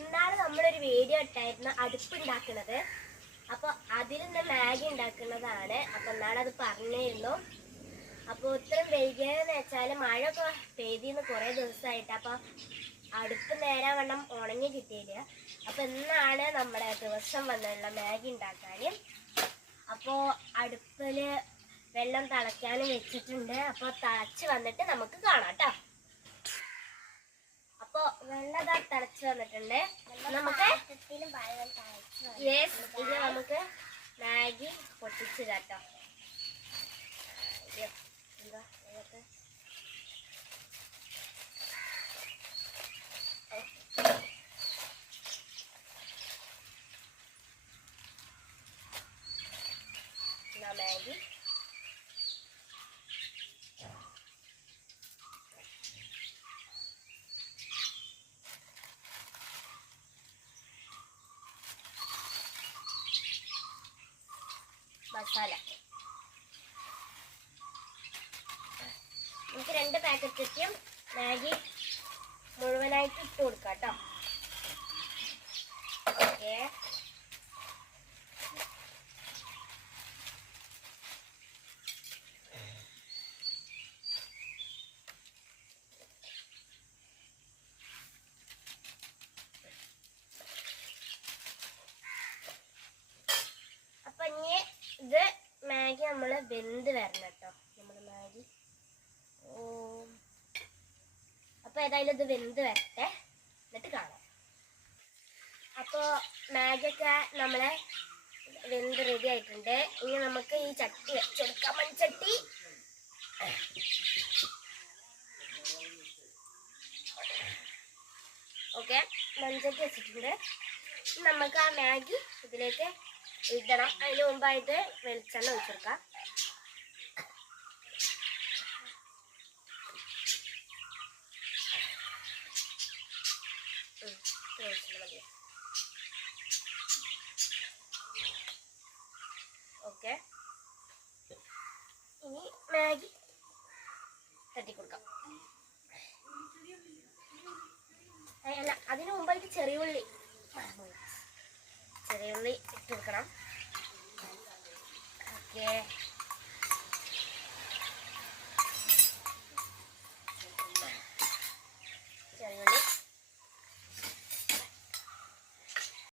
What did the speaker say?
ഇന്നാള് നമ്മളൊരു വീഡിയോ ഇട്ടായിരുന്നു അടുപ്പുണ്ടാക്കുന്നത്. അപ്പോൾ അതിൽ നിന്ന് മാഗി ഉണ്ടാക്കുന്നതാണ്. അപ്പോൾ ഇന്നാളത് പറഞ്ഞിരുന്നു. അപ്പോൾ ഇത്രയും വൈകിയതെന്ന് വെച്ചാൽ മഴയൊക്കെ പെയ്തിന്ന് കുറേ ദിവസമായിട്ട്. അപ്പോൾ അടുപ്പ് നേരാവണ്ണം ഉണങ്ങി കിട്ടിയില്ല. അപ്പോൾ ഇന്നാണ് നമ്മുടെ ദിവസം വന്നുള്ള മാഗി ഉണ്ടാക്കാൻ. അപ്പോൾ അടുപ്പിൽ വെള്ളം തിളയ്ക്കാനും വെച്ചിട്ടുണ്ട്. അപ്പോൾ തിളച്ച് വന്നിട്ട് നമുക്ക് കാണാം കേട്ടോ. അപ്പോൾ വെള്ളം തിളച്ച് വന്നിട്ടുണ്ട്. നമുക്ക് ഇത് നമുക്ക് മാഗി പൊട്ടിച്ച് കേട്ടോ. എന്താ മാഗി മസാല നമുക്ക് 2 പാക്കറ്റ് മാഗി മുഴുവനായിട്ട് ഇട്ട് കൊടുക്കാം കേട്ടോ. ഓക്കെ, അപ്പൊ ഇനി ഇത് മാഗി നമ്മള് വെന്ത് വരണം കേട്ടോ. നമ്മുടെ മാഗി അപ്പൊ ഏതായാലും ഇത് വെന്ത് വരട്ടെ, എന്നിട്ട് കാണാം. അപ്പോൾ മാഗിയൊക്കെ നമ്മളെ വെന്ത് റെഡി ആയിട്ടുണ്ട്. ഇനി നമുക്ക് ഈ ചട്ടി വെച്ചെടുക്കാം. മൺചട്ടി. ഓക്കെ, മൺചട്ടി വെച്ചിട്ടുണ്ട്. നമുക്ക് ആ മാഗി ഇതിലേക്ക് ഇടണം. അതിന് മുമ്പായിട്ട് വെളിച്ചെണ്ണ ഒഴിച്ചെടുക്കാം. ഓക്കെ, ഇനി മാഗി തട്ടി കൊടുക്കാം. അല്ല, അതിന് മുമ്പായിട്ട് ചെറിയ ഉള്ളി ഇട്ട് കൊടുക്കണം. ഓക്കെ,